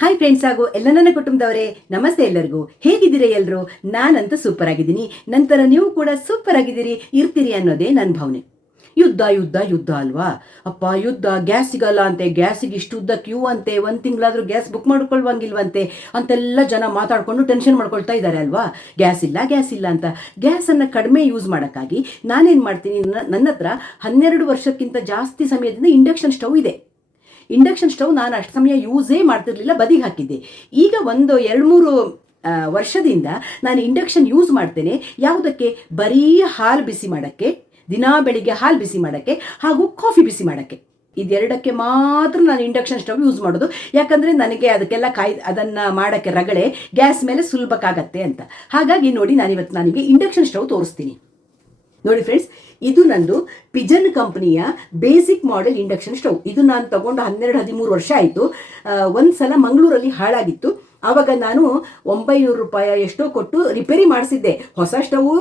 Hi friends ಹಾಗೂ ಎಲ್ಲ ನನ್ನ ಕುಟುಂಬದವರೇ, ನಮಸ್ತೆ ಎಲ್ಲರಿಗೂ. ಹೇಗಿದ್ದೀರಾ ಎಲ್ಲರೂ? ನಾನಂತೂ ಸೂಪರ್ ಆಗಿದ್ದೀನಿ. ನಂತರ ನೀವು ಕೂಡ ಸೂಪರ್ ಆಗಿದ್ದೀರಿ, ಇರ್ತೀರಿ ಅನ್ನೋದೇ ನನ್ನ ಭಾವನೆ. ಯುದ್ಧ ಯುದ್ಧ ಯುದ್ಧ ಅಲ್ವಾ ಅಪ್ಪ, ಯುದ್ಧ, ಗ್ಯಾಸ್ ಸಿಗಲ್ಲ ಅಂತೆ, ಗ್ಯಾಸಿಗೆ ಇಷ್ಟು ಉದ್ದ ಕ್ಯೂ ಅಂತೆ, ಒಂದು ತಿಂಗಳಾದರೂ ಗ್ಯಾಸ್ ಬುಕ್ ಮಾಡ್ಕೊಳ್ವಂಗಿಲ್ವಂತೆ ಅಂತೆಲ್ಲ ಜನ ಮಾತಾಡ್ಕೊಂಡು ಟೆನ್ಷನ್ ಮಾಡ್ಕೊಳ್ತಾ ಇದ್ದಾರೆ ಅಲ್ವಾ. ಗ್ಯಾಸ್ ಇಲ್ಲ ಗ್ಯಾಸ್ ಇಲ್ಲ ಅಂತ. ಗ್ಯಾಸನ್ನು ಕಡಿಮೆ ಯೂಸ್ ಮಾಡೋಕ್ಕಾಗಿ ನಾನೇನು ಮಾಡ್ತೀನಿ, ನನ್ನ ಹತ್ರ 12 ವರ್ಷಕ್ಕಿಂತ ಜಾಸ್ತಿ ಸಮಯದಿಂದ ಇಂಡಕ್ಷನ್ ಸ್ಟವ್ ಇದೆ. ಇಂಡಕ್ಷನ್ ಸ್ಟವ್ ನಾನು ಅಷ್ಟು ಸಮಯ ಯೂಸೇ ಮಾಡ್ತಿರ್ಲಿಲ್ಲ, ಬದಿಗೆ ಹಾಕಿದ್ದೆ. ಈಗ ಒಂದು 2-3 ವರ್ಷದಿಂದ ನಾನು ಇಂಡಕ್ಷನ್ ಯೂಸ್ ಮಾಡ್ತೇನೆ. ಯಾವುದಕ್ಕೆ? ಬರೀ ಹಾಲು ಬಿಸಿ ಮಾಡೋಕ್ಕೆ, ದಿನಾ ಬೆಳಿಗ್ಗೆ ಹಾಲು ಬಿಸಿ ಮಾಡೋಕ್ಕೆ ಹಾಗೂ ಕಾಫಿ ಬಿಸಿ ಮಾಡೋಕ್ಕೆ. ಇದೆರಡಕ್ಕೆ ಮಾತ್ರ ನಾನು ಇಂಡಕ್ಷನ್ ಸ್ಟವ್ ಯೂಸ್ ಮಾಡೋದು. ಯಾಕಂದರೆ ನನಗೆ ಅದಕ್ಕೆಲ್ಲ ಅದನ್ನು ಮಾಡೋಕ್ಕೆ ರಗಳೆ ಗ್ಯಾಸ್ ಮೇಲೆ ಸುಲಭಕ್ಕಾಗತ್ತೆ ಅಂತ. ಹಾಗಾಗಿ ನೋಡಿ, ನಾನಿವತ್ತು ನನಗೆ ಇಂಡಕ್ಷನ್ ಸ್ಟವ್ ತೋರಿಸ್ತೀನಿ. ನೋಡಿ ಫ್ರೆಂಡ್ಸ್, ಇದು ನಂದು ಪಿಜನ್ ಕಂಪನಿಯ ಬೇಸಿಕ್ ಮಾಡೆಲ್ ಇಂಡಕ್ಷನ್ ಸ್ಟವ್. ಇದು ನಾನು ತಗೊಂಡು 12-13 ವರ್ಷ ಆಯಿತು. ಒಂದು ಸಲ ಮಂಗಳೂರಲ್ಲಿ ಹಾಳಾಗಿತ್ತು. ಆವಾಗ ನಾನು 900 ರೂಪಾಯಿ ಎಷ್ಟೋ ಕೊಟ್ಟು ರಿಪೇರಿ ಮಾಡಿಸಿದ್ದೆ. ಹೊಸ ಸ್ಟವ್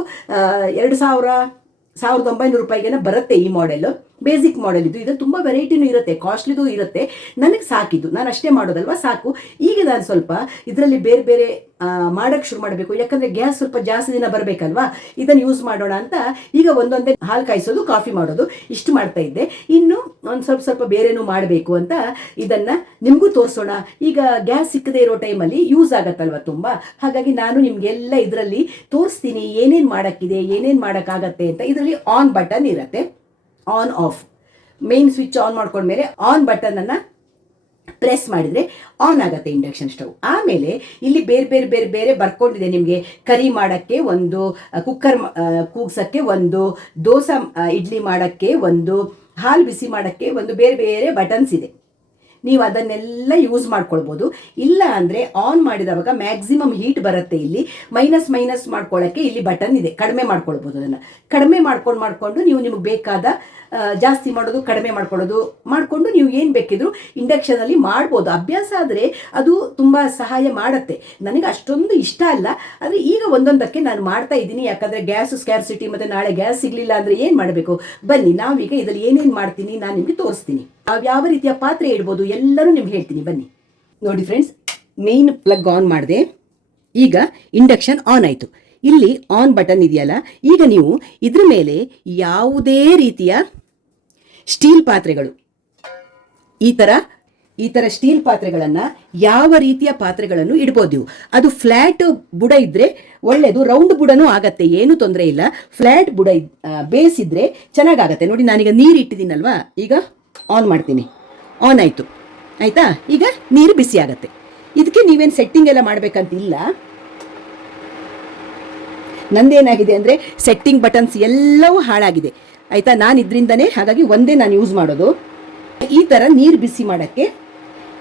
1900 ರೂಪಾಯಿಗೆನ ಬರುತ್ತೆ ಈ ಮಾಡೆಲ್. ಬೇಸಿಕ್ ಮಾಡೆಲ್ ಇದು ತುಂಬ ವೆರೈಟಿನೂ ಇರುತ್ತೆ, ಕಾಸ್ಟ್ಲಿದು ಇರುತ್ತೆ. ನನಗೆ ಸಾಕಿದ್ದು, ನಾನು ಅಷ್ಟೇ ಮಾಡೋದಲ್ವ, ಸಾಕು. ಈಗ ನಾನು ಸ್ವಲ್ಪ ಇದರಲ್ಲಿ ಬೇರೆ ಬೇರೆ ಮಾಡೋಕ್ಕೆ ಶುರು ಮಾಡಬೇಕು. ಯಾಕಂದರೆ ಗ್ಯಾಸ್ ಸ್ವಲ್ಪ ಜಾಸ್ತಿ ದಿನ ಬರಬೇಕಲ್ವಾ, ಇದನ್ನು ಯೂಸ್ ಮಾಡೋಣ ಅಂತ ಈಗ ಒಂದೊಂದೇ ಹಾಲು ಕಾಯಿಸೋದು, ಕಾಫಿ ಮಾಡೋದು, ಇಷ್ಟು ಮಾಡ್ತಾ ಇದ್ದೆ. ಇನ್ನು ಒಂದು ಸ್ವಲ್ಪ ಬೇರೆನೂ ಮಾಡಬೇಕು ಅಂತ ಇದನ್ನು ನಿಮಗೂ ತೋರಿಸೋಣ. ಈಗ ಗ್ಯಾಸ್ ಸಿಕ್ಕದೇ ಇರೋ ಟೈಮಲ್ಲಿ ಯೂಸ್ ಆಗತ್ತಲ್ವ ತುಂಬ. ಹಾಗಾಗಿ ನಾನು ನಿಮಗೆಲ್ಲ ಇದರಲ್ಲಿ ತೋರಿಸ್ತೀನಿ ಏನೇನು ಮಾಡೋಕ್ಕಿದೆ, ಏನೇನು ಮಾಡೋಕ್ಕಾಗತ್ತೆ ಅಂತ. ಇದರಲ್ಲಿ ಆನ್ ಬಟನ್ ಇರುತ್ತೆ, on off. Main switch on ಮಾಡ್ಕೊಂಡ್ಮೇಲೆ ಆನ್ ಬಟನನ್ನು ಪ್ರೆಸ್ ಮಾಡಿದರೆ ಆನ್ ಆಗುತ್ತೆ ಇಂಡಕ್ಷನ್ ಸ್ಟವ್. ಆಮೇಲೆ ಇಲ್ಲಿ ಬೇರೆ ಬೇರೆ ಬರ್ಕೊಂಡಿದೆ ನಿಮಗೆ. ಕರಿ ಮಾಡೋಕ್ಕೆ ಒಂದು, ಕುಕ್ಕರ್ ಕೂಗ್ಸೋಕ್ಕೆ ಒಂದು, ದೋಸೆ ಇಡ್ಲಿ ಮಾಡೋಕ್ಕೆ ಒಂದು, ಹಾಲು ಬಿಸಿ ಮಾಡೋಕ್ಕೆ ಒಂದು, ಬೇರೆ ಬೇರೆ ಬಟನ್ಸ್ ಇದೆ. ನೀವು ಅದನ್ನೆಲ್ಲ ಯೂಸ್ ಮಾಡ್ಕೊಳ್ಬೋದು. ಇಲ್ಲ ಅಂದರೆ ಆನ್ ಮಾಡಿದವಾಗ ಮ್ಯಾಕ್ಸಿಮಮ್ ಹೀಟ್ ಬರುತ್ತೆ. ಇಲ್ಲಿ ಮೈನಸ್ ಮಾಡ್ಕೊಳ್ಳೋಕ್ಕೆ ಇಲ್ಲಿ ಬಟನ್ ಇದೆ, ಕಡಿಮೆ ಮಾಡ್ಕೊಳ್ಬೋದು. ಅದನ್ನು ಕಡಿಮೆ ಮಾಡಿಕೊಂಡು ನೀವು ನಿಮಗೆ ಬೇಕಾದ ಜಾಸ್ತಿ ಮಾಡೋದು, ಕಡಿಮೆ ಮಾಡಿಕೊಂಡು ನೀವು ಏನು ಬೇಕಿದ್ರು ಇಂಡಕ್ಷನಲ್ಲಿ ಮಾಡ್ಬೋದು. ಅಭ್ಯಾಸ ಆದರೆ ಅದು ತುಂಬ ಸಹಾಯ ಮಾಡುತ್ತೆ. ನನಗೆ ಅಷ್ಟೊಂದು ಇಷ್ಟ ಅಲ್ಲ, ಆದರೆ ಈಗ ಒಂದೊಂದಕ್ಕೆ ನಾನು ಮಾಡ್ತಾ ಇದ್ದೀನಿ. ಯಾಕಂದರೆ ಗ್ಯಾಸ್ ಸ್ಕ್ಯಾರ್ಸಿಟಿ, ಮತ್ತು ನಾಳೆ ಗ್ಯಾಸ್ ಸಿಗಲಿಲ್ಲ ಅಂದರೆ ಏನು ಮಾಡಬೇಕು? ಬನ್ನಿ, ನಾವೀಗ ಇದರಲ್ಲಿ ಏನೇನು ಮಾಡ್ತೀನಿ ನಾನು ನಿಮಗೆ ತೋರಿಸ್ತೀನಿ. ಯಾವ ರೀತಿಯ ಪಾತ್ರೆ ಇಡ್ಬೋದು ಎಲ್ಲರೂ ನಿಮ್ಗೆ ಹೇಳ್ತೀನಿ, ಬನ್ನಿ. ನೋಡಿ ಫ್ರೆಂಡ್ಸ್, ಮೇನ್ ಪ್ಲಗ್ ಆನ್ ಮಾಡಿದೆ. ಈಗ ಇಂಡಕ್ಷನ್ ಆನ್ ಆಯಿತು. ಇಲ್ಲಿ ಆನ್ ಬಟನ್ ಇದೆಯಲ್ಲ, ಈಗ ನೀವು ಇದ್ರ ಮೇಲೆ ಯಾವುದೇ ರೀತಿಯ ಸ್ಟೀಲ್ ಪಾತ್ರೆಗಳು, ಈ ಥರ ಸ್ಟೀಲ್ ಪಾತ್ರೆಗಳನ್ನು, ಯಾವ ರೀತಿಯ ಪಾತ್ರೆಗಳನ್ನು ಇಡ್ಬೋದು ನೀವು. ಅದು ಫ್ಲ್ಯಾಟ್ ಬುಡ ಇದ್ದರೆ ಒಳ್ಳೆಯದು, ರೌಂಡ್ ಬುಡನೂ ಆಗತ್ತೆ, ಏನೂ ತೊಂದರೆ ಇಲ್ಲ. ಫ್ಲ್ಯಾಟ್ ಬುಡ ಬೇಸ್ ಇದ್ದರೆ ಚೆನ್ನಾಗಾಗತ್ತೆ. ನೋಡಿ, ನಾನೀಗ ನೀರು ಇಟ್ಟಿದ್ದೀನಲ್ವಾ, ಈಗ ಆನ್ ಮಾಡ್ತೀನಿ. ಆನ್ ಆಯಿತು, ಆಯಿತಾ? ಈಗ ನೀರು ಬಿಸಿ ಆಗುತ್ತೆ. ಇದಕ್ಕೆ ನೀವೇನು ಸೆಟ್ಟಿಂಗ್ ಎಲ್ಲ ಮಾಡಬೇಕಂತಿಲ್ಲ. ನಂದೇನಾಗಿದೆ ಅಂದರೆ ಸೆಟ್ಟಿಂಗ್ ಬಟನ್ಸ್ ಎಲ್ಲವೂ ಹಾಳಾಗಿದೆ, ಆಯಿತಾ? ನಾನು ಇದರಿಂದನೇ, ಹಾಗಾಗಿ ಒಂದೇ ನಾನು ಯೂಸ್ ಮಾಡೋದು. ಈ ಥರ ನೀರು ಬಿಸಿ ಮಾಡೋಕ್ಕೆ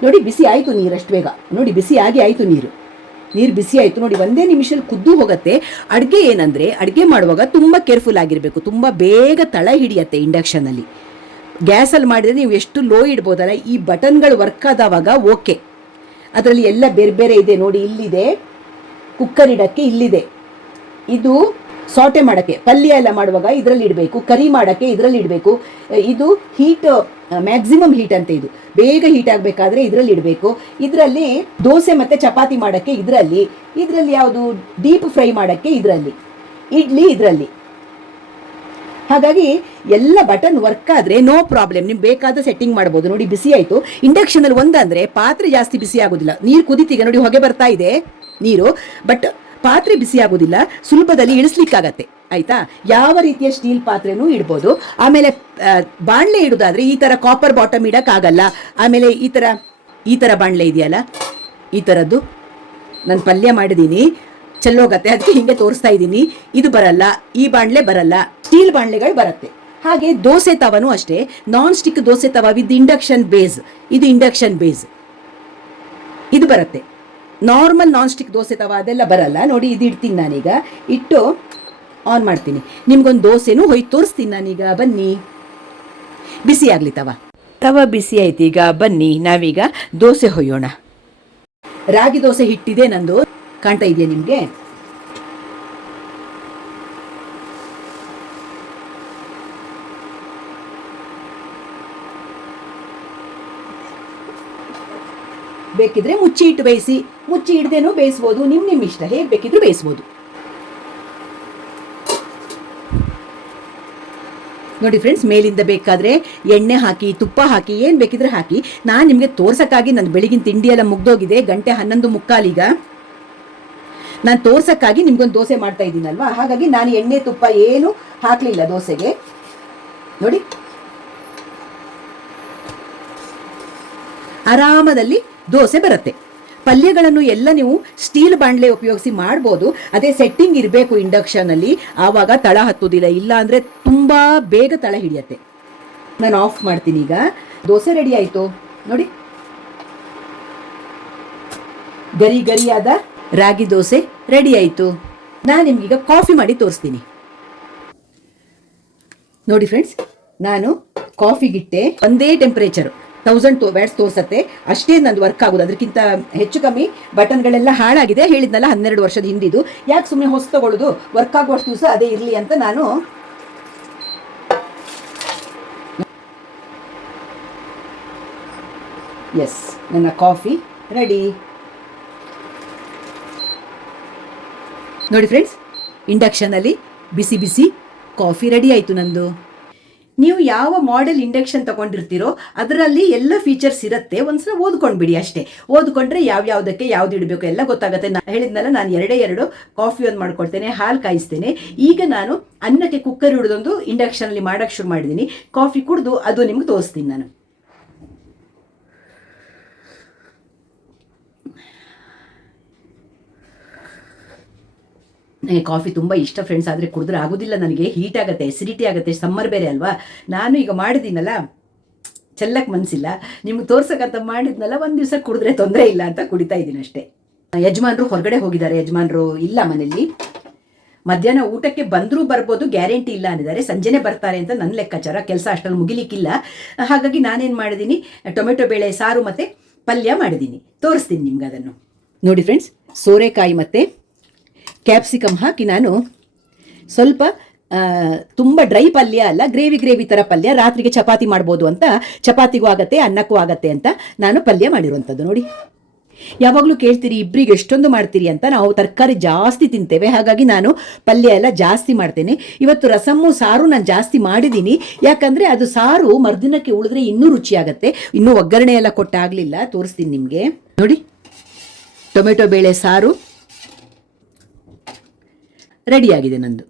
ನೋಡಿ, ಬಿಸಿ ಆಯಿತು ನೀರು ಅಷ್ಟು ಬೇಗ. ನೋಡಿ, ಬಿಸಿ ಆಯಿತು ನೀರು ಬಿಸಿ ಆಯಿತು. ನೋಡಿ, ಒಂದೇ ನಿಮಿಷದಲ್ಲಿ ಕುದ್ದು ಹೋಗುತ್ತೆ. ಅಡುಗೆ ಏನಂದರೆ, ಅಡುಗೆ ಮಾಡುವಾಗ ತುಂಬ ಕೇರ್ಫುಲ್ ಆಗಿರಬೇಕು. ತುಂಬ ಬೇಗ ತಳ ಹಿಡಿಯತ್ತೆ ಇಂಡಕ್ಷನಲ್ಲಿ. ಗ್ಯಾಸಲ್ಲಿ ಮಾಡಿದರೆ ನೀವು ಎಷ್ಟು ಲೋ ಇಡ್ಬೋದಲ್ಲ, ಈ ಬಟನ್ಗಳು ವರ್ಕ್ ಆದವಾಗ ಓಕೆ. ಅದರಲ್ಲಿ ಎಲ್ಲ ಬೇರೆ ಇದೆ ನೋಡಿ. ಇಲ್ಲಿದೆ ಕುಕ್ಕರ್ ಇಡೋಕ್ಕೆ, ಇಲ್ಲಿದೆ ಇದು ಸಾಟೆ ಮಾಡೋಕ್ಕೆ, ಪಲ್ಯ ಎಲ್ಲ ಮಾಡುವಾಗ ಇದರಲ್ಲಿ ಇಡಬೇಕು. ಕರಿ ಮಾಡೋಕ್ಕೆ ಇದರಲ್ಲಿ ಇಡಬೇಕು. ಇದು ಹೀಟ್, ಮ್ಯಾಕ್ಸಿಮಮ್ ಹೀಟ್ ಅಂತ, ಇದು ಬೇಗ ಹೀಟ್ ಆಗಬೇಕಾದ್ರೆ ಇದರಲ್ಲಿ ಇಡಬೇಕು. ಇದರಲ್ಲಿ ದೋಸೆ ಮತ್ತು ಚಪಾತಿ ಮಾಡೋಕ್ಕೆ ಇದರಲ್ಲಿ ಯಾವುದು ಡೀಪ್ ಫ್ರೈ ಮಾಡೋಕ್ಕೆ ಇದರಲ್ಲಿ, ಇಡ್ಲಿ ಇದರಲ್ಲಿ. ಹಾಗಾಗಿ ಎಲ್ಲ ಬಟನ್ ವರ್ಕ್ ಆದರೆ ನೋ ಪ್ರಾಬ್ಲಮ್, ನಿಮ್ಗೆ ಬೇಕಾದ ಸೆಟ್ಟಿಂಗ್ ಮಾಡ್ಬೋದು. ನೋಡಿ, ಬಿಸಿ ಆಯಿತು. ಇಂಡಕ್ಷನಲ್ಲಿ ಒಂದಂದರೆ ಪಾತ್ರೆ ಜಾಸ್ತಿ ಬಿಸಿ ಆಗೋದಿಲ್ಲ. ನೀರು ಕುದಿತೀಗ ನೋಡಿ, ಹೊಗೆ ಬರ್ತಾ ಇದೆ ನೀರು, ಬಟ್ ಪಾತ್ರೆ ಬಿಸಿ ಆಗೋದಿಲ್ಲ, ಸುಲಭದಲ್ಲಿ ಇಳಿಸ್ಲಿಕ್ಕಾಗತ್ತೆ, ಆಯಿತಾ? ಯಾವ ರೀತಿಯ ಸ್ಟೀಲ್ ಪಾತ್ರೆನೂ ಇಡ್ಬೋದು. ಆಮೇಲೆ ಬಾಣಲೆ ಇಡೋದಾದರೆ ಈ ಥರ ಕಾಪರ್ ಬಾಟಮ್ ಇಡೋಕ್ಕಾಗಲ್ಲ. ಆಮೇಲೆ ಈ ಥರ ಬಾಣಲೆ ಇದೆಯಲ್ಲ, ಈ ಥರದ್ದು ನಾನು ಪಲ್ಯ ಮಾಡಿದ್ದೀನಿ, ಚೆಲ್ಲೋಗತ್ತೆ, ಅದಕ್ಕೆ ಹೀಗೆ ತೋರಿಸ್ತಾ ಇದ್ದೀನಿ. ಇದು ಬರಲ್ಲ, ಈ ಬಾಣಲೆ ಬರಲ್ಲ, ಸ್ಟೀಲ್ ಬಾಣಲೆಗಳು ಬರುತ್ತೆ. ಹಾಗೆ ದೋಸೆ ತವನೂ ಅಷ್ಟೇ, ನಾನ್ ಸ್ಟಿಕ್ ದೋಸೆ ತವ ವಿತ್ ಇಂಡಕ್ಷನ್ ಬೇಸ್, ಇದು ಇಂಡಕ್ಷನ್ ಬೇಸ್, ಇದು ಬರುತ್ತೆ. ನಾರ್ಮಲ್ ನಾನ್ ಸ್ಟಿಕ್ ದೋಸೆ ತವ ಅದೆಲ್ಲ ಬರಲ್ಲ. ನೋಡಿ, ಇದು ಇಡ್ತೀನಿ ನಾನೀಗ, ಇಟ್ಟು ಆನ್ ಮಾಡ್ತೀನಿ. ನಿಮ್ಗೊಂದು ದೋಸೆನೂ ಹೊಯ್ದು ತೋರಿಸ್ತೀನಿ ನಾನೀಗ, ಬನ್ನಿ. ಬಿಸಿ ಆಗಲಿ ತವ ಬಿಸಿ ಆಯ್ತು. ಈಗ ಬನ್ನಿ, ನಾವೀಗ ದೋಸೆ ಹೊಯ್ಯೋಣ. ರಾಗಿ ದೋಸೆ ಹಿಟ್ಟಿದೆ ನಂದು, ಕಾಣ್ತಾ ಇದೆಯಾ ನಿಮಗೆ? ಬೇಕಿದ್ರೆ ಮುಚ್ಚಿ ಇಟ್ಟು ಬೇಯಿಸಿ, ಮುಚ್ಚಿ ಇಡದೇನೂ ಬೇಯಿಸ್ಬೋದು, ನಿಮ್ಮ ಇಷ್ಟ, ಹೇಗೆ ಬೇಕಿದ್ರೂ ಬೇಯಿಸ್ಬೋದು. ನೋಡಿ ಫ್ರೆಂಡ್ಸ್, ಮೇಲಿಂದ ಬೇಕಾದರೆ ಎಣ್ಣೆ ಹಾಕಿ, ತುಪ್ಪ ಹಾಕಿ, ಏನು ಬೇಕಿದ್ರೆ ಹಾಕಿ. ನಾನು ನಿಮಗೆ ತೋರ್ಸೋಕ್ಕಾಗಿ ನನ್ನ ಬೆಳಗಿನ ತಿಂಡಿ ಎಲ್ಲ ಮುಗ್ದೋಗಿದೆ, 11:45 ಈಗ. ನಾನು ತೋರ್ಸೋಕ್ಕಾಗಿ ನಿಮ್ಗೊಂದು ದೋಸೆ ಮಾಡ್ತಾ ಇದ್ದೀನಲ್ವಾ, ಹಾಗಾಗಿ ನಾನು ಎಣ್ಣೆ ತುಪ್ಪ ಏನು ಹಾಕಲಿಲ್ಲ ದೋಸೆಗೆ. ನೋಡಿ, ಆರಾಮದಲ್ಲಿ ದೋಸೆ ಬರುತ್ತೆ. ಪಲ್ಯಗಳನ್ನು ಎಲ್ಲ ನೀವು ಸ್ಟೀಲ್ ಬಾಣಲೆ ಉಪಯೋಗಿಸಿ ಮಾಡ್ಬೋದು. ಅದೇ ಸೆಟ್ಟಿಂಗ್ ಇರಬೇಕು ಇಂಡಕ್ಷನಲ್ಲಿ, ಆವಾಗ ತಳ ಹತ್ತೋದಿಲ್ಲ, ಇಲ್ಲ ಅಂದರೆ ತುಂಬ ಬೇಗ ತಳ ಹಿಡಿಯತ್ತೆ. ನಾನು ಆಫ್ ಮಾಡ್ತೀನಿ ಈಗ. ದೋಸೆ ರೆಡಿ ಆಯಿತು ನೋಡಿ, ಗರಿ ಗರಿಯಾದ ರಾಗಿ ದೋಸೆ ರೆಡಿ ಆಯಿತು. ನಾನು ನಿಮ್ಗೀಗ ಕಾಫಿ ಮಾಡಿ ತೋರಿಸ್ತೀನಿ ನೋಡಿ ಫ್ರೆಂಡ್ಸ್. ನಾನು ಕಾಫಿಗಿಟ್ಟೆ, ಒಂದೇ ಟೆಂಪರೇಚರು 1000 ವ್ಯಾಟ್ಸ್ ತೋರಿಸತ್ತೆ, ಅಷ್ಟೇ ನಂದು ವರ್ಕ್ ಆಗೋದು. ಅದಕ್ಕಿಂತ ಹೆಚ್ಚು ಕಮ್ಮಿ ಬಟನ್ಗಳೆಲ್ಲ ಹಾಳಾಗಿದೆ, ಹೇಳಿದ್ನಲ್ಲ 12 ವರ್ಷದ ಹಿಂದಿದು. ಯಾಕೆ ಸುಮ್ಮನೆ ಹೊಸ ತಗೊಳ್ಳೋದು, ವರ್ಕ್ ಆಗುವಷ್ಟು ದಿವಸ ಅದೇ ಇರಲಿ ಅಂತ ನಾನು ಎಸ್, ನನ್ನ ಕಾಫಿ ರೆಡಿ ನೋಡಿ ಫ್ರೆಂಡ್ಸ್. ಇಂಡಕ್ಷನಲ್ಲಿ ಬಿಸಿ ಬಿಸಿ ಕಾಫಿ ರೆಡಿ ಆಯಿತು ನಂದು. ನೀವು ಯಾವ ಮಾಡೆಲ್ ಇಂಡಕ್ಷನ್ ತಗೊಂಡಿರ್ತೀರೋ ಅದರಲ್ಲಿ ಎಲ್ಲ ಫೀಚರ್ಸ್ ಇರುತ್ತೆ, ಒಂದ್ಸಲ ಓದ್ಕೊಂಡ್ಬಿಡಿ ಅಷ್ಟೇ. ಓದ್ಕೊಂಡ್ರೆ ಯಾವ್ಯಾವುದಕ್ಕೆ ಯಾವ್ದು ಇಡಬೇಕು ಎಲ್ಲ ಗೊತ್ತಾಗುತ್ತೆ. ನಾನು ಹೇಳಿದ್ನಲ್ಲ, ನಾನು 2 ಕಾಫಿ ಒಂದು ಮಾಡ್ಕೊಳ್ತೇನೆ, ಹಾಲು ಕಾಯಿಸ್ತೇನೆ. ಈಗ ನಾನು ಅನ್ನಕ್ಕೆ ಕುಕ್ಕರ್ ಹಿಡಿದೊಂದು ಇಂಡಕ್ಷನಲ್ಲಿ ಮಾಡೋಕ್ಕೆ ಶುರು ಮಾಡಿದ್ದೀನಿ. ಕಾಫಿ ಕುಡಿದು ಅದು ನಿಮ್ಗೆ ತೋರಿಸ್ತೀನಿ ನಾನು. ನನಗೆ ಕಾಫಿ ತುಂಬ ಇಷ್ಟ ಫ್ರೆಂಡ್ಸ್, ಆದರೆ ಕುಡಿದ್ರೆ ಆಗೋದಿಲ್ಲ ನನಗೆ, ಹೀಟ್ ಆಗುತ್ತೆ, ಎಸಿಡಿಟಿ ಆಗುತ್ತೆ, ಸಮ್ಮರ್ ಬೇರೆ ಅಲ್ವಾ. ನಾನು ಈಗ ಮಾಡಿದ್ದೀನಲ್ಲ, ಚೆಲ್ಲಕ್ಕೆ ಮನಸ್ಸಿಲ್ಲ, ನಿಮ್ಗೆ ತೋರ್ಸಕ್ಕಂತ ಮಾಡಿದ್ನಲ್ಲ, ಒಂದು ದಿವಸ ಕುಡಿದ್ರೆ ತೊಂದರೆ ಇಲ್ಲ ಅಂತ ಕುಡಿತಾ ಇದ್ದೀನಿ ಅಷ್ಟೇ. ಯಜಮಾನರು ಹೊರಗಡೆ ಹೋಗಿದ್ದಾರೆ, ಯಜಮಾನರು ಇಲ್ಲ ಮನೇಲಿ. ಮಧ್ಯಾಹ್ನ ಊಟಕ್ಕೆ ಬಂದರೂ ಬರ್ಬೋದು, ಗ್ಯಾರಂಟಿ ಇಲ್ಲ ಅಂದಿದ್ದಾರೆ. ಸಂಜೆನೇ ಬರ್ತಾರೆ ಅಂತ ನನ್ನ ಲೆಕ್ಕಾಚಾರ, ಕೆಲಸ ಅಷ್ಟರಲ್ಲಿ ಮುಗಿಲಿಕ್ಕಿಲ್ಲ. ಹಾಗಾಗಿ ನಾನೇನು ಮಾಡಿದ್ದೀನಿ, ಟೊಮೆಟೊ ಬೇಳೆ ಸಾರು ಮತ್ತು ಪಲ್ಯ ಮಾಡಿದ್ದೀನಿ, ತೋರಿಸ್ತೀನಿ ನಿಮ್ಗೆ ಅದನ್ನು ನೋಡಿ ಫ್ರೆಂಡ್ಸ್. ಸೋರೆಕಾಯಿ ಮತ್ತು ಕ್ಯಾಪ್ಸಿಕಮ್ ಹಾಕಿ ನಾನು ಸ್ವಲ್ಪ ತುಂಬ ಡ್ರೈ ಪಲ್ಯ ಅಲ್ಲ, ಗ್ರೇವಿ ಥರ ಪಲ್ಯ, ರಾತ್ರಿಗೆ ಚಪಾತಿ ಮಾಡ್ಬೋದು ಅಂತ, ಚಪಾತಿಗೂ ಆಗತ್ತೆ ಅನ್ನಕ್ಕೂ ಆಗತ್ತೆ ಅಂತ ನಾನು ಪಲ್ಯ ಮಾಡಿರುವಂಥದ್ದು ನೋಡಿ. ಯಾವಾಗಲೂ ಕೇಳ್ತೀರಿ ಇಬ್ಬರಿಗೆ ಎಷ್ಟೊಂದು ಮಾಡ್ತೀರಿ ಅಂತ, ನಾವು ತರಕಾರಿ ಜಾಸ್ತಿ ತಿಂತೇವೆ, ಹಾಗಾಗಿ ನಾನು ಪಲ್ಯ ಎಲ್ಲ ಜಾಸ್ತಿ ಮಾಡ್ತೇನೆ. ಇವತ್ತು ರಸಮ್ಮು ಸಾರು ನಾನು ಜಾಸ್ತಿ ಮಾಡಿದ್ದೀನಿ, ಯಾಕಂದರೆ ಅದು ಸಾರು ಮರುದಿನಕ್ಕೆ ಉಳಿದ್ರೆ ಇನ್ನೂ ರುಚಿಯಾಗತ್ತೆ. ಇನ್ನೂ ಒಗ್ಗರಣೆ ಎಲ್ಲ ಕೊಟ್ಟಾಗಲಿಲ್ಲ, ತೋರಿಸ್ತೀನಿ ನಿಮಗೆ ನೋಡಿ. ಟೊಮೆಟೊ ಬೇಳೆ ಸಾರು ರೆಡಿಯಾಗಿದೆ ನಂದು.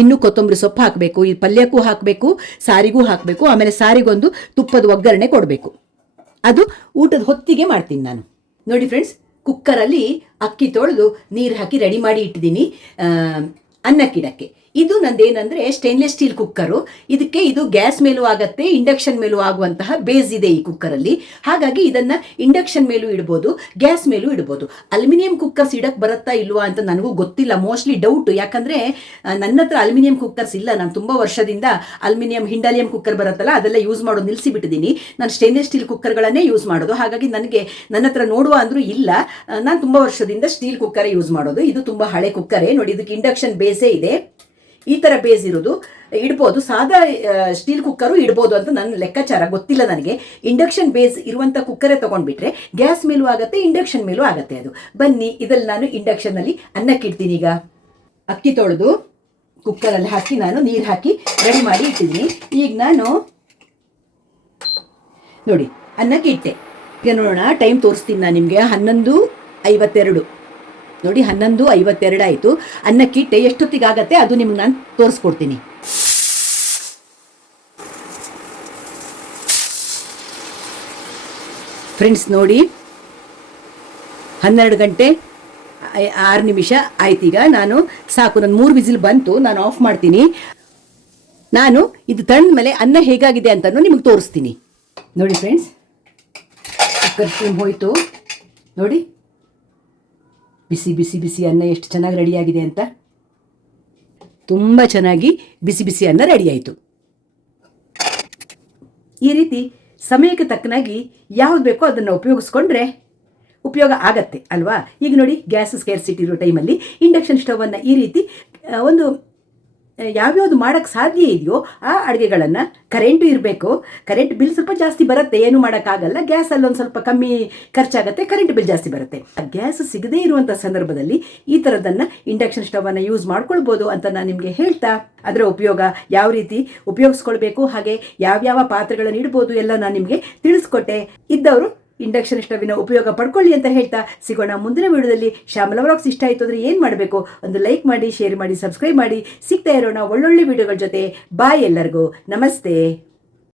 ಇನ್ನು ಕೊತ್ತಂಬರಿ ಸೊಪ್ಪು ಹಾಕಬೇಕು, ಈ ಪಲ್ಯಕ್ಕೂ ಹಾಕಬೇಕು, ಸಾರಿಗೂ ಹಾಕಬೇಕು, ಆಮೇಲೆ ಸಾರಿಗೊಂದು ತುಪ್ಪದ ಒಗ್ಗರಣೆ ಕೊಡಬೇಕು. ಅದು ಊಟದ ಹೊತ್ತಿಗೆ ಮಾಡ್ತೀನಿ ನಾನು ನೋಡಿ ಫ್ರೆಂಡ್ಸ್. ಕುಕ್ಕರಲ್ಲಿ ಅಕ್ಕಿ ತೊಳೆದು ನೀರು ಹಾಕಿ ರೆಡಿ ಮಾಡಿ ಇಟ್ಟಿದ್ದೀನಿ ಅನ್ನಕ್ಕಿಡಕ್ಕೆ. ಇದು ನಂದೇನಂದರೆ ಸ್ಟೇನ್ಲೆಸ್ ಸ್ಟೀಲ್ ಕುಕ್ಕರು, ಇದಕ್ಕೆ ಇದು ಗ್ಯಾಸ್ ಮೇಲೂ ಆಗತ್ತೆ, ಇಂಡಕ್ಷನ್ ಮೇಲೂ ಆಗುವಂತಹ ಬೇಸ್ ಇದೆ ಈ ಕುಕ್ಕರಲ್ಲಿ. ಹಾಗಾಗಿ ಇದನ್ನು ಇಂಡಕ್ಷನ್ ಮೇಲೂ ಇಡ್ಬೋದು, ಗ್ಯಾಸ್ ಮೇಲೂ ಇಡ್ಬೋದು. ಅಲ್ಯೂಮಿನಿಯಂ ಕುಕ್ಕರ್ಸ್ ಇಡಕ್ಕೆ ಬರುತ್ತಾ ಇಲ್ವಾ ಅಂತ ನನಗೂ ಗೊತ್ತಿಲ್ಲ, ಮೋಸ್ಟ್ಲಿ ಡೌಟು. ಯಾಕಂದರೆ ನನ್ನ ಹತ್ರ ಅಲ್ಯೂಮಿನಿಯಂ ಕುಕ್ಕರ್ಸ್ ಇಲ್ಲ, ನಾನು ತುಂಬ ವರ್ಷದಿಂದ ಅಲ್ಯೂಮಿನಿಯಂ ಹಿಂಡಾಲಿಯಂ ಕುಕ್ಕರ್ ಬರುತ್ತಲ್ಲ ಅದೆಲ್ಲ ಯೂಸ್ ಮಾಡೋದು ನಿಲ್ಲಿಸಿಬಿಟ್ಟಿದ್ದೀನಿ. ನಾನು ಸ್ಟೇನ್ಲೆಸ್ ಸ್ಟೀಲ್ ಕುಕ್ಕರ್ಗಳನ್ನೇ ಯೂಸ್ ಮಾಡೋದು, ಹಾಗಾಗಿ ನನಗೆ ನನ್ನ ಹತ್ರ ನೋಡುವ ಅಂದರೂ ಇಲ್ಲ. ನಾನು ತುಂಬ ವರ್ಷದಿಂದ ಸ್ಟೀಲ್ ಕುಕ್ಕರೇ ಯೂಸ್ ಮಾಡೋದು. ಇದು ತುಂಬ ಹಳೆ ಕುಕ್ಕರೇ ನೋಡಿ, ಇದಕ್ಕೆ ಇಂಡಕ್ಷನ್ ಬೇಸೇ ಇದೆ, ಈ ಥರ ಬೇಸ್ ಇರೋದು ಇಡ್ಬೋದು. ಸಾದಾ ಸ್ಟೀಲ್ ಕುಕ್ಕರು ಇಡ್ಬೋದು ಅಂತ ನನ್ನ ಲೆಕ್ಕಾಚಾರ, ಗೊತ್ತಿಲ್ಲ ನನಗೆ. ಇಂಡಕ್ಷನ್ ಬೇಸ್ ಇರುವಂಥ ಕುಕ್ಕರೇ ತೊಗೊಂಡ್ಬಿಟ್ರೆ ಗ್ಯಾಸ್ ಮೇಲೂ ಆಗುತ್ತೆ, ಇಂಡಕ್ಷನ್ ಮೇಲೂ ಆಗುತ್ತೆ ಅದು. ಬನ್ನಿ, ಇದರಲ್ಲಿ ನಾನು ಇಂಡಕ್ಷನ್ನಲ್ಲಿ ಅನ್ನಕ್ಕಿಡ್ತೀನಿ. ಈಗ ಅಕ್ಕಿ ತೊಳೆದು ಕುಕ್ಕರಲ್ಲಿ ಹಾಕಿ ನಾನು ನೀರು ಹಾಕಿ ರೆಡಿ ಮಾಡಿ ಇಟ್ಟಿದ್ದೀನಿ. ಈಗ ನಾನು ನೋಡಿ ಅನ್ನಕ್ಕೆ ಇಟ್ಟೆ. ಈಗ ನೋಡೋಣ, ಟೈಮ್ ತೋರಿಸ್ತೀನಿ ನಾನು ನಿಮಗೆ. 11:52 ನೋಡಿ, 11:52 ಆಯಿತು. ಅನ್ನಕ್ಕಿಟ್ಟೆ, ಎಷ್ಟೊತ್ತಿಗಾಗತ್ತೆ ಅದು ನಿಮ್ಗೆ ನಾನು ತೋರಿಸ್ಕೊಡ್ತೀನಿ. ಫ್ರೆಂಡ್ಸ್ ನೋಡಿ, 12:06 ಆಯ್ತೀಗ. ನಾನು ಸಾಕು, ನನ್ನ 3 ವಿಸಿಲ್ ಬಂತು, ನಾನು ಆಫ್ ಮಾಡ್ತೀನಿ. ನಾನು ಇದು ತಣ್ಣದ ಮೇಲೆ ಅನ್ನ ಹೇಗಾಗಿದೆ ಅಂತಲೂ ನಿಮಗೆ ತೋರಿಸ್ತೀನಿ ನೋಡಿ ಫ್ರೆಂಡ್ಸ್. ಕುಕ್ಕರ್ ಸ್ಟೀಮ್ ಹೋಯಿತು ನೋಡಿ, ಬಿಸಿ ಬಿಸಿ ಬಿಸಿ ಅನ್ನ ಎಷ್ಟು ಚೆನ್ನಾಗಿ ರೆಡಿಯಾಗಿದೆ ಅಂತ. ತುಂಬ ಚೆನ್ನಾಗಿ ಬಿಸಿ ಬಿಸಿ ಅನ್ನ ರೆಡಿ ಆಯಿತು. ಈ ರೀತಿ ಸಮಯಕ್ಕೆ ತಕ್ಕನಾಗಿ ಯಾವ್ದು ಬೇಕೋ ಅದನ್ನು ಉಪಯೋಗಿಸ್ಕೊಂಡ್ರೆ ಉಪಯೋಗ ಆಗತ್ತೆ ಅಲ್ವಾ. ಈಗ ನೋಡಿ, ಗ್ಯಾಸ್ ಸ್ಕೇರ್ಸಿಟಿ ಇರೋ ಟೈಮಲ್ಲಿ ಇಂಡಕ್ಷನ್ ಸ್ಟವನ್ನು ಈ ರೀತಿ ಒಂದು ಯಾವ್ಯಾವುದು ಮಾಡೋಕ್ಕೆ ಸಾಧ್ಯ ಇದೆಯೋ ಆ ಅಡುಗೆಗಳನ್ನು, ಕರೆಂಟು ಇರಬೇಕು, ಕರೆಂಟ್ ಬಿಲ್ ಸ್ವಲ್ಪ ಜಾಸ್ತಿ ಬರುತ್ತೆ, ಏನು ಮಾಡೋಕ್ಕಾಗಲ್ಲ, ಗ್ಯಾಸಲ್ಲಿ ಒಂದು ಸ್ವಲ್ಪ ಕಮ್ಮಿ ಖರ್ಚಾಗುತ್ತೆ, ಕರೆಂಟ್ ಬಿಲ್ ಜಾಸ್ತಿ ಬರುತ್ತೆ. ಗ್ಯಾಸ್ ಸಿಗದೇ ಇರುವಂಥ ಸಂದರ್ಭದಲ್ಲಿ ಈ ಥರದನ್ನು ಇಂಡಕ್ಷನ್ ಸ್ಟವನ್ನು ಯೂಸ್ ಮಾಡ್ಕೊಳ್ಬೋದು ಅಂತ ನಾನು ನಿಮಗೆ ಹೇಳ್ತಾ, ಅದರ ಉಪಯೋಗ ಯಾವ ರೀತಿ ಉಪಯೋಗಿಸ್ಕೊಳ್ಬೇಕು, ಹಾಗೆ ಯಾವ್ಯಾವ ಪಾತ್ರೆಗಳನ್ನು ಇಡ್ಬೋದು ಎಲ್ಲ ನಾನು ನಿಮಗೆ ತಿಳಿಸ್ಕೊಟ್ಟೆ. ಇದ್ದವರು ಇಂಡಕ್ಷನ್ ಸ್ಟವ್ವಿನ ಉಪಯೋಗ ಪಡ್ಕೊಳ್ಳಿ ಅಂತ ಹೇಳ್ತಾ ಸಿಗೋಣ ಮುಂದಿನ ವಿಡಿಯೋದಲ್ಲಿ. ಶ್ಯಾಮಲ ವ್ಲಾಗ್ಸ್ ಇಷ್ಟ ಆಯಿತು ಅಂದರೆ ಏನು ಮಾಡಬೇಕು, ಒಂದು ಲೈಕ್ ಮಾಡಿ, ಶೇರ್ ಮಾಡಿ, ಸಬ್ಸ್ಕ್ರೈಬ್ ಮಾಡಿ. ಸಿಗ್ತಾ ಇರೋಣ ಒಳ್ಳೊಳ್ಳೆ ವಿಡಿಯೋಗಳ ಜೊತೆ. ಬಾಯ್ ಎಲ್ಲರಿಗೂ. ನಮಸ್ತೆ.